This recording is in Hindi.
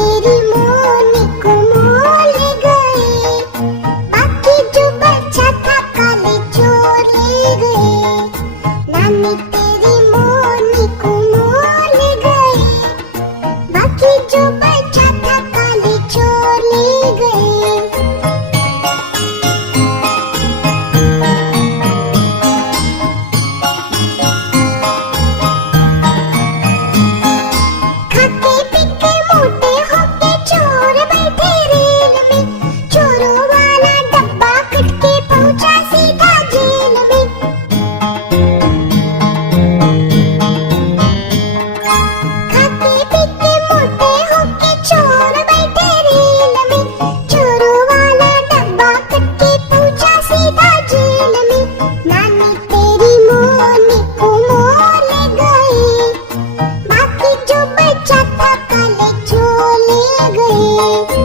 तेरी मोनी को मोल गए, बाकी जो बचा था काले चोर ले गए। नानी तेरी मोनी को मोल गए, बाकी जो बचा था काले चोर ले गए। खाते पीते मोटे होके चोर बैठे रेल में, चोरों वाला डब्बा कट के पहुंचा सीधा जेल में। खाते पीते मोटे होके चोर बैठे रेल में, चोरों वाला डब्बा कट के पहुंचा सीधा जेल में। नानी तेरी मोनी को मोल गए, बाकी जो बचा था काले चोर ले गए।